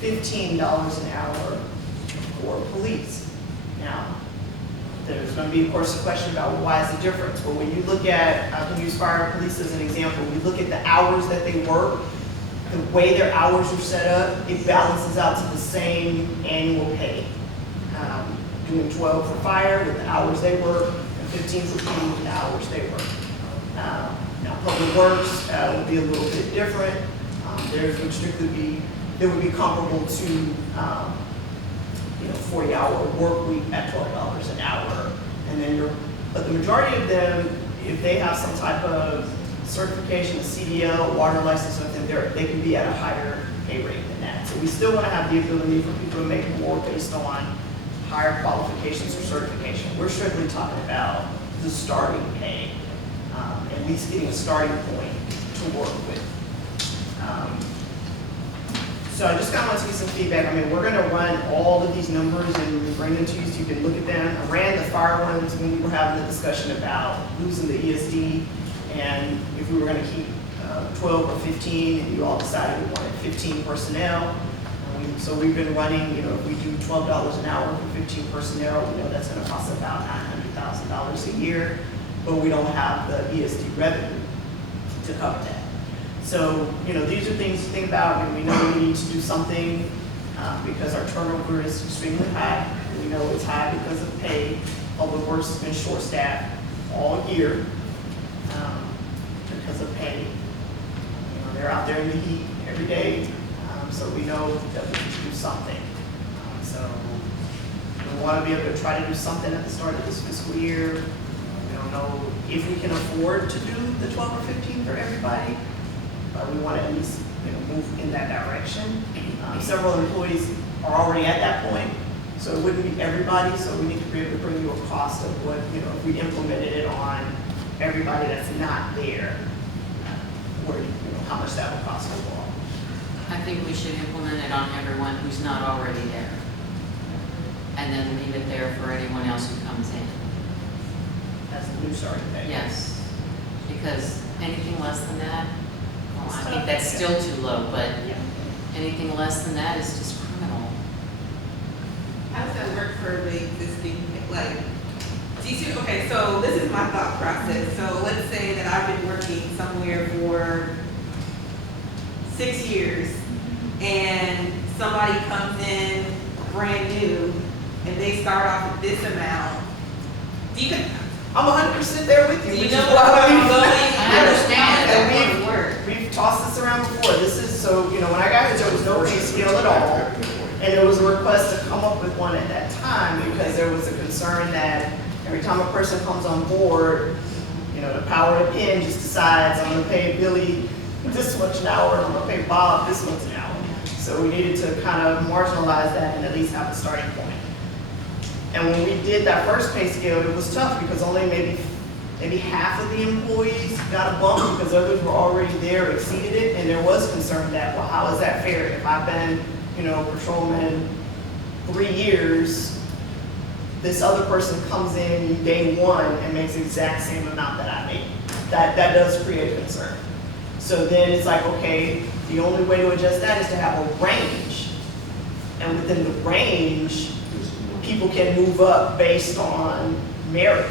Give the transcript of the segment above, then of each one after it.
$15 an hour for police. Now, there's going to be, of course, a question about well, why is the difference? But when you look at, I can use fire and police as an example, when you look at the hours that they work, the way their hours are set up, it balances out to the same annual pay. Doing 12 for fire with the hours they work, and 15 for police with the hours they work. Now, public works would be a little bit different. Theirs would strictly be, it would be comparable to 40-hour work week at $12 an hour. And then but the majority of them, if they have some type of certification, a CDL, water license, something, they can be at a higher pay rate than that. So we still want to have the ability for people to make more based on higher qualifications or certification. We're strictly talking about the starting pay, at least getting a starting point to work with. So I just kind of want to give some feedback. I mean, we're going to run all of these numbers and bring them to you so you can look at them. I ran the fire ones when we were having the discussion about losing the ESD and if we were going to keep 12 or 15, and you all decided we wanted 15 personnel. So we've been running, if we do $12 an hour for 15 personnel, that's going to cost about $900,000 a year, but we don't have the ESD revenue to cover that. So, these are things to think about, and we know we need to do something because our turnover is extremely high. We know it's high because of pay. Public Works has been short-staffed all year because of pay. They're out there in the heat every day, so we know that we need to do something. So we want to be able to try to do something at the start of this fiscal year. We don't know if we can afford to do the 12 or 15 for everybody. We want to at least move in that direction. Several employees are already at that point, so it wouldn't be everybody. So we need to be able to bring you a cost of what if we implemented it on everybody that's not there, where how much that would cost overall. I think we should implement it on everyone who's not already there, and then leave it there for anyone else who comes in. That's the new starting pay. Yes, because anything less than that, I It's think that's still too low, but Yeah. anything less than that is just criminal. How does that work for the existing, okay, so this is my thought process. So let's say that I've been working somewhere for 6 years and somebody comes in brand new and they start off with this amount. Do you think, I'm 100% there with you. do you which know is where why I'm we- going? I understand That that would would work. We've tossed this around before. This is so, when I got here, there was no pay scale at all. And there was a request to come up with one at that time because there was a concern that every time a person comes on board, the power of the pen just decides I'm going to pay Billy this much an hour, I'm going to pay Bob this much an hour. So we needed to kind of marginalize that and at least have a starting point. And when we did that first pay scale, it was tough because only maybe half of the employees got a bump because others were already there, exceeded it, and there was concern that, well, how is that fair? If I've been, patrolman 3 years, this other person comes in day one and makes the exact same amount that I make. That does create a concern. So then it's like, okay, the only way to adjust that is to have a range. And within the range, people can move up based on merit.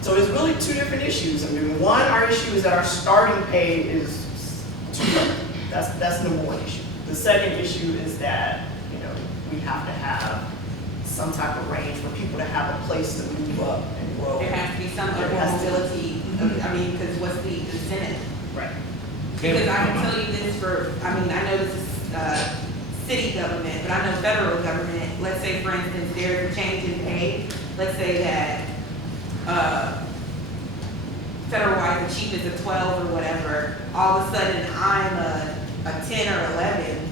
So there's really two different issues. I mean, one, our issue is that our starting pay is too low. That's number one issue. The second issue is that, we have to have some type of range for people to have a place to move up and grow. There has to be some There has to- mobility, because what's the incentive? Right. Because I can tell you this I know this is city government, but I know federal government. Let's say, for instance, there's a change in pay. Let's say that federal-wise, the chief is a 12 or whatever. All of a sudden, I'm a 10 or 11.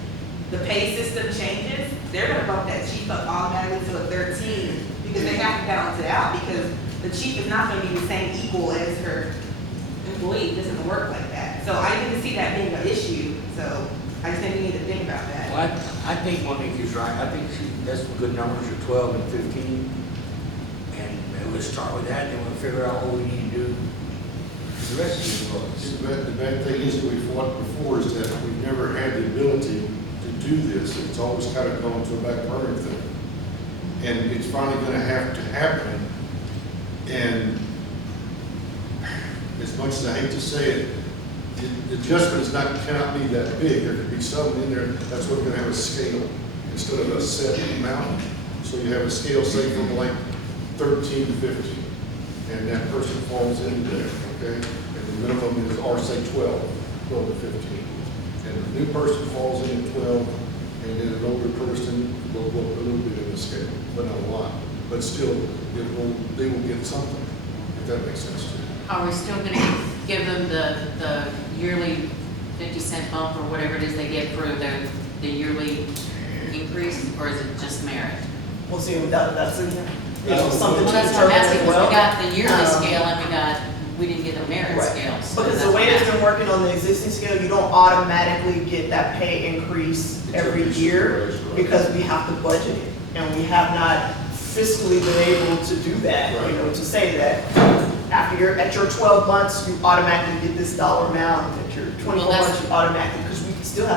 The pay system changes. They're going to bump that chief up automatically to a 13 because they have to balance it out because the chief is not going to be the same equal as her employee. It doesn't work like that. So I didn't see that being an issue. So I just think we need to think about that. Well, I think Monique is right. I think that's some good numbers are 12 and 15. And we'll start with that, and then we'll figure out what we need to do The rest of you was. The bad thing is that we fought before is that we've never had the ability to do this. It's always kind of gone to a back burner thing. And it's finally gonna have to happen. And as much as I hate to say it, the adjustment is not, cannot be that big. There could be some in there, that's what we're gonna have a scale instead of a set amount. So you have a scale, say from like 13 to 15, and that person falls into there, okay? And the minimum is, or say 12 to 15. And the new person falls in at 12, and then an older person will go up a little bit in the scale, but not a lot. But still, they will get something, if that makes sense to you. Are we still gonna give them the yearly 50-cent bump or whatever it is they get for the yearly increase, or is it just merit? We'll see, that's, something Well, to that's what I'm determine asking, as because well. we got the yearly Um, scale and we didn't get the merit Right. scale. so Because that's the way what I'm it's been working on the existing scale, you don't automatically get that pay increase every year because we have to budget it. And we have not fiscally been able to do that, you know, to say that after at your 12 months, you automatically get this dollar amount, at your 24 Well, that's- months, you automatically